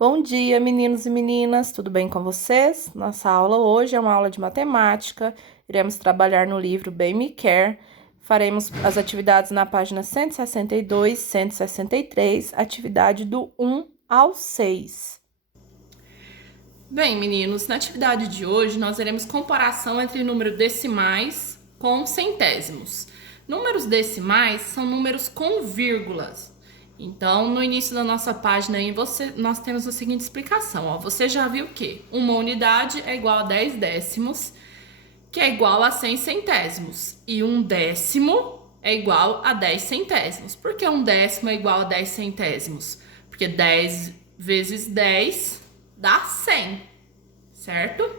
Bom dia, meninos e meninas, tudo bem com vocês? Nossa aula hoje é uma aula de matemática. Iremos trabalhar no livro Bem Me Quer. Faremos as atividades na página 162, 163, atividade do 1 ao 6. Bem, meninos, na atividade de hoje nós veremos comparação entre números decimais com centésimos. Números decimais são números com vírgulas. Então, no início da nossa página aí, nós temos a seguinte explicação. Ó, você já viu que uma unidade é igual a 10 décimos, que é igual a 100 centésimos. E um décimo é igual a 10 centésimos. Por que um décimo é igual a 10 centésimos? Porque 10 vezes 10 dá 100, certo?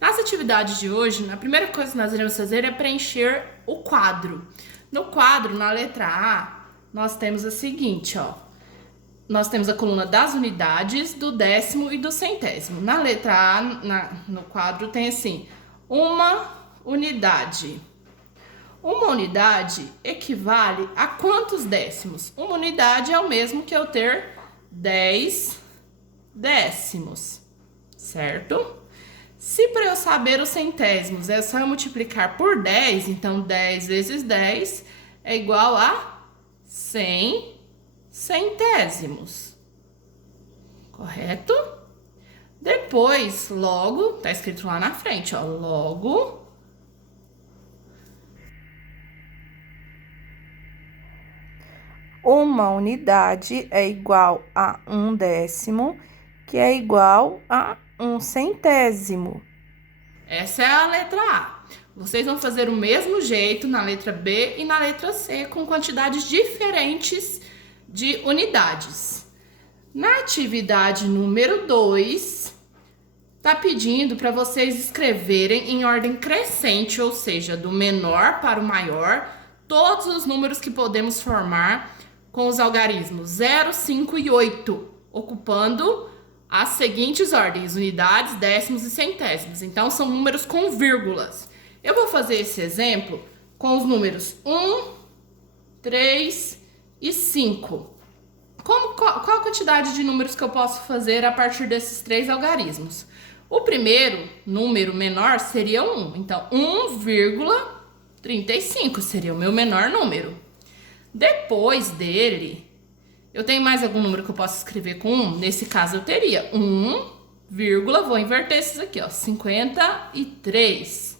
Nas atividades de hoje, a primeira coisa que nós iremos fazer é preencher o quadro. No quadro, na letra A, nós temos a seguinte, ó. Nós temos a coluna das unidades, do décimo e do centésimo. Na letra A, no quadro, tem assim, uma unidade. Uma unidade equivale a quantos décimos? Uma unidade é o mesmo que eu ter 10 décimos, certo? Se para eu saber os centésimos é só eu multiplicar por 10, então 10 vezes 10 é igual a 100 centésimos, correto? Depois, logo, tá escrito lá na frente, ó, logo uma unidade é igual a um décimo, que é igual a um centésimo. Essa é a letra A. Vocês vão fazer o mesmo jeito na letra B e na letra C, com quantidades diferentes de unidades. Na atividade número 2, tá pedindo para vocês escreverem em ordem crescente, ou seja, do menor para o maior, todos os números que podemos formar com os algarismos 0, 5 e 8, ocupando as seguintes ordens: unidades, décimos e centésimos. Então, são números com vírgulas. Eu vou fazer esse exemplo com os números 1, 3 e 5. Qual a quantidade de números que eu posso fazer a partir desses três algarismos? O primeiro número menor seria 1. Então, 1,35 seria o meu menor número. Depois dele, eu tenho mais algum número que eu posso escrever com 1? Nesse caso, eu teria 1, vou inverter esses aqui, ó, 53.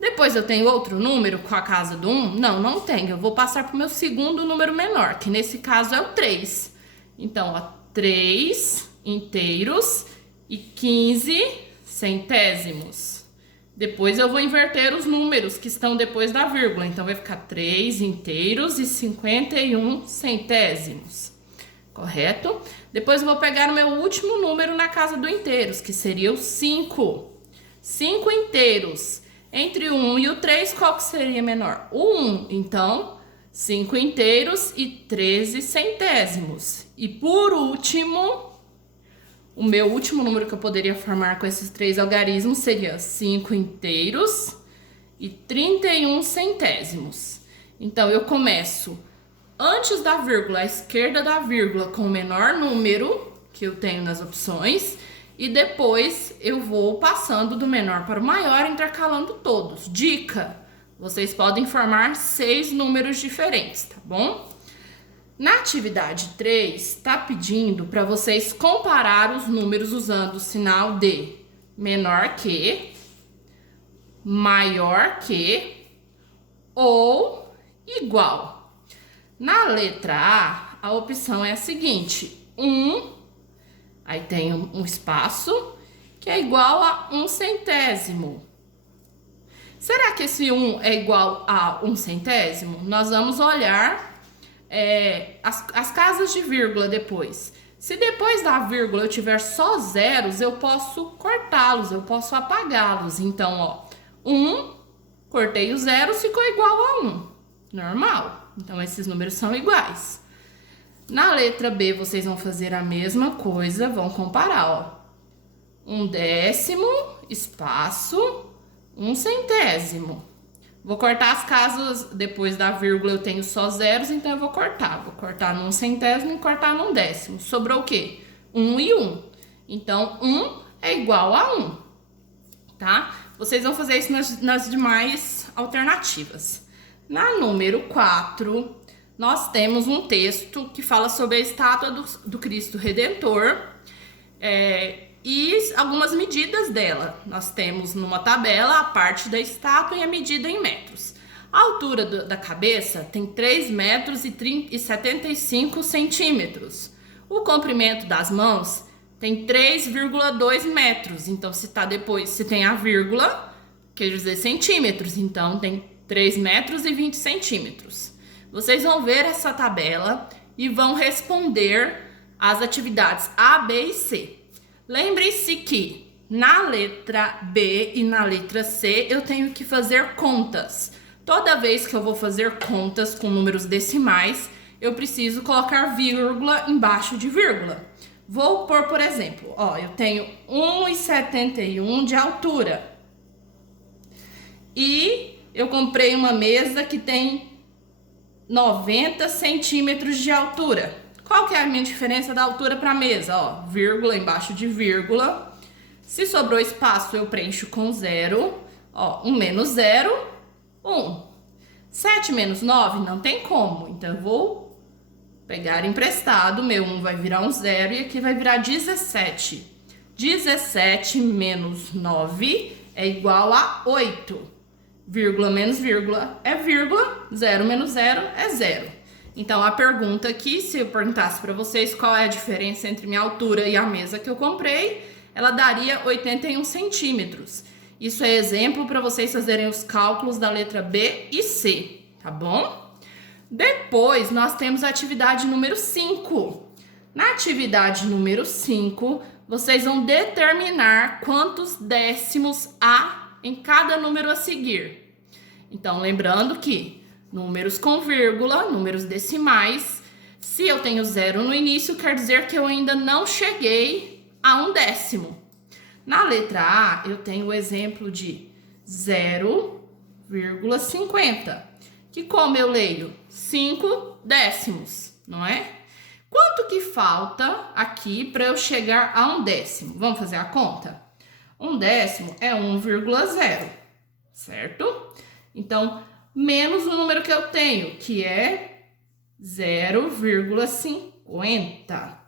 Depois eu tenho outro número com a casa do 1? Não tenho. Eu vou passar para o meu segundo número menor, que nesse caso é o 3. Então, ó, 3 inteiros e 15 centésimos. Depois eu vou inverter os números que estão depois da vírgula. Então, vai ficar 3 inteiros e 51 centésimos. Correto? Depois eu vou pegar o meu último número na casa do inteiros, que seria o 5. 5 inteiros. Entre o 1 e o 3, qual que seria menor? O 1. Então, 5 inteiros e 13 centésimos. E por último, o meu último número que eu poderia formar com esses três algarismos seria 5 inteiros e 31 centésimos. Então, eu começo antes da vírgula, à esquerda da vírgula, com o menor número que eu tenho nas opções. E depois eu vou passando do menor para o maior, intercalando todos. Dica: vocês podem formar 6 números diferentes, tá bom? Na atividade 3, tá pedindo para vocês comparar os números usando o sinal de menor que, maior que ou igual. Na letra A opção é a seguinte: 1, aí tem um espaço, que é igual a 1 centésimo. Será que esse 1 é igual a 1 centésimo? Nós vamos olhar as casas de vírgula depois. Se depois da vírgula eu tiver só zeros, eu posso cortá-los, eu posso apagá-los. Então, ó, 1, cortei os zeros, ficou igual a 1. Normal. Então, esses números são iguais. Na letra B, vocês vão fazer a mesma coisa, vão comparar, ó. 1 décimo, espaço, 1 centésimo. Vou cortar as casas, depois da vírgula eu tenho só zeros, então eu vou cortar. Vou cortar num centésimo e cortar num décimo. Sobrou o quê? 1 e 1. Então, 1 é igual a 1, tá? Vocês vão fazer isso nas demais alternativas. Na número 4, nós temos um texto que fala sobre a estátua do Cristo Redentor e algumas medidas dela. Nós temos numa tabela a parte da estátua e a medida em metros. A altura da cabeça tem 3 metros e 75 centímetros. O comprimento das mãos tem 3,2 metros. Então, se tem a vírgula, quer dizer centímetros. Então, tem 3 metros e 20 centímetros. Vocês vão ver essa tabela e vão responder as atividades A, B e C. Lembre-se que na letra B e na letra C eu tenho que fazer contas. Toda vez que eu vou fazer contas com números decimais, eu preciso colocar vírgula embaixo de vírgula. Vou pôr, por exemplo, eu tenho 1,71 de altura. E eu comprei uma mesa que tem 90 centímetros de altura. Qual que é a minha diferença da altura para a mesa? Vírgula embaixo de vírgula. Se sobrou espaço, eu preencho com 0. 1 menos 0, 1. 7 menos 9, não tem como. Então, eu vou pegar emprestado. Meu 1 vai virar um 0 e aqui vai virar 17. 17 menos 9 é igual a 8. Vírgula menos vírgula é vírgula, 0 menos 0 é 0. Então, a pergunta aqui, se eu perguntasse para vocês qual é a diferença entre minha altura e a mesa que eu comprei, ela daria 81 centímetros. Isso é exemplo para vocês fazerem os cálculos da letra B e C, tá bom? Depois, nós temos a atividade número 5. Na atividade número 5, vocês vão determinar quantos décimos há em cada número a seguir. Então, lembrando que números com vírgula, números decimais, se eu tenho 0 no início, quer dizer que eu ainda não cheguei a um décimo. Na letra A, eu tenho o exemplo de 0,50, que como eu leio 5 décimos, não é? Quanto que falta aqui para eu chegar a um décimo? Vamos fazer a conta? Um décimo é 1,0, certo? Então, menos o número que eu tenho, que é 0,50.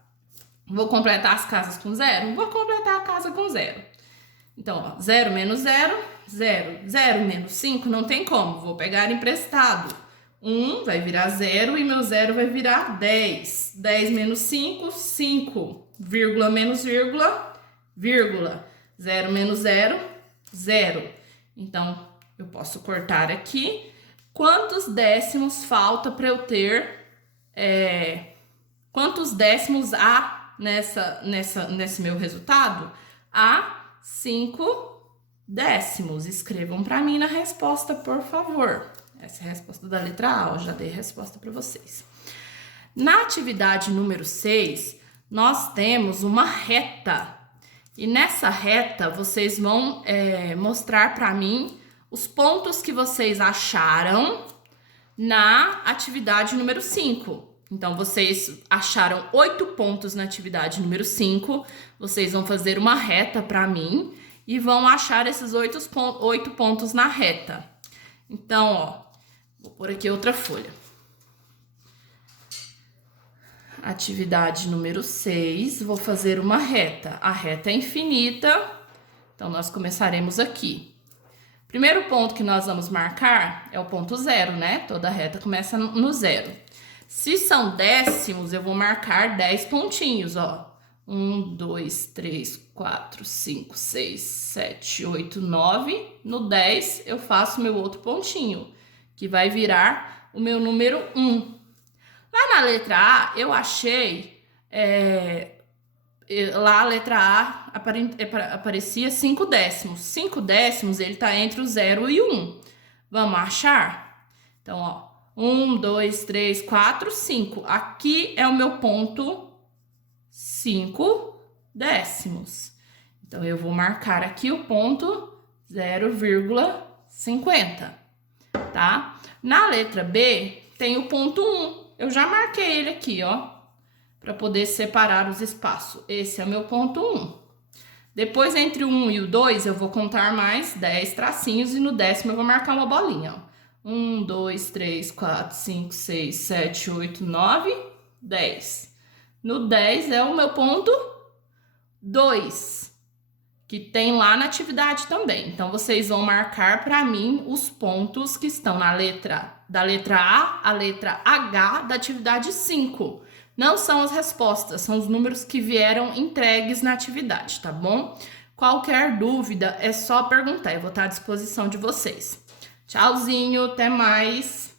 Vou completar as casas com 0? Vou completar a casa com 0. Então, 0 menos 0, 0. 0 menos 5, não tem como. Vou pegar emprestado. 1 vai virar 0 e meu 0 vai virar 10. 10 menos 5, 5. Vírgula menos vírgula, vírgula. 0 menos 0, 0. Então, eu posso cortar aqui. Quantos décimos falta para eu ter? Quantos décimos há nesse meu resultado? Há 5 décimos. Escrevam para mim na resposta, por favor. Essa é a resposta da letra A. Eu já dei a resposta para vocês. Na atividade número 6, nós temos uma reta. E nessa reta, vocês vão mostrar para mim os pontos que vocês acharam na atividade número 5. Então, vocês acharam 8 pontos na atividade número 5. Vocês vão fazer uma reta para mim e vão achar esses 8 pontos na reta. Então, vou pôr aqui outra folha. Atividade número 6, vou fazer uma reta. A reta é infinita, então nós começaremos aqui. Primeiro ponto que nós vamos marcar é o ponto 0, né? Toda reta começa no 0. Se são décimos, eu vou marcar 10 pontinhos, 1, 2, 3, 4, 5, 6, 7, 8, 9. No 10, eu faço meu outro pontinho, que vai virar o meu número 1. Lá na letra A, eu achei... lá a letra A aparecia 5 décimos. 5 décimos, ele tá entre o 0 e o 1. Vamos achar? Então, 1, 2, 3, 4, 5. Aqui é o meu ponto 5 décimos. Então, eu vou marcar aqui o ponto 0,50, tá? Na letra B, tem o ponto 1. Eu já marquei ele aqui, para poder separar os espaços. Esse é o meu ponto 1. Depois, entre o 1 e o 2, eu vou contar mais 10 tracinhos e no 10º eu vou marcar uma bolinha, ó. 1, 2, 3, 4, 5, 6, 7, 8, 9, 10. No 10 é o meu ponto 2, que tem lá na atividade também. Então, vocês vão marcar para mim os pontos que estão da letra A à letra H da atividade 5. Não são as respostas, são os números que vieram entregues na atividade, tá bom? Qualquer dúvida é só perguntar, eu vou estar à disposição de vocês. Tchauzinho, até mais!